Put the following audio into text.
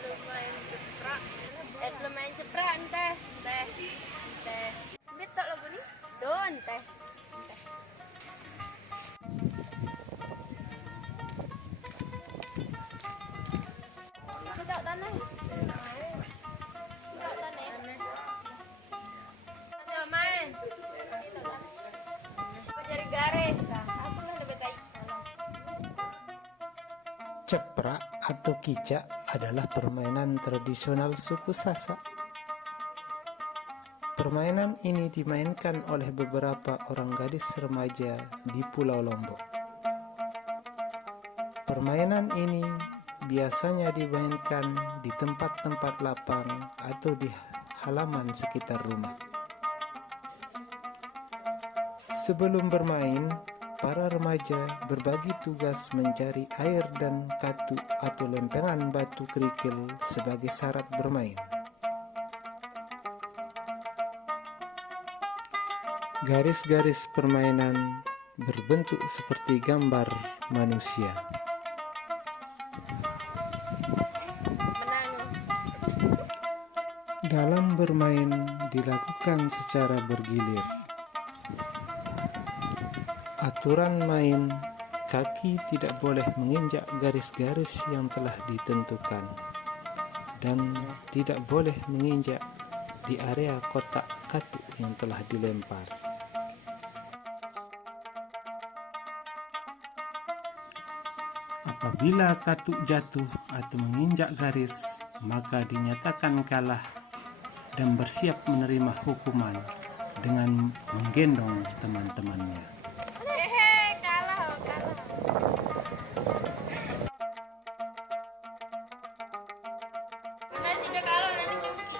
Lu main ceprak. Lu main ceprak teh. Teh. Betok lagu nih. Don teh. Tidak tanah. Tidak tanah. Ayo main. Apa cari garis? Aku lah lebih baik. Ceprak atau kicak adalah permainan tradisional suku Sasak. Permainan ini dimainkan oleh beberapa orang gadis remaja di Pulau Lombok. Permainan ini biasanya dimainkan di tempat-tempat lapang atau di halaman sekitar rumah. Sebelum bermain, para remaja berbagi tugas mencari air dan katu atau lempengan batu kerikil sebagai syarat bermain. Garis-garis permainan berbentuk seperti gambar manusia. Dalam bermain dilakukan secara bergilir. Aturan main, kaki tidak boleh menginjak garis-garis yang telah ditentukan dan tidak boleh menginjak di area kotak katu yang telah dilempar. Apabila katu jatuh atau menginjak garis, maka dinyatakan kalah dan bersiap menerima hukuman dengan menggendong teman-temannya. Kalah. Mana sih dia kalau nanti cuci.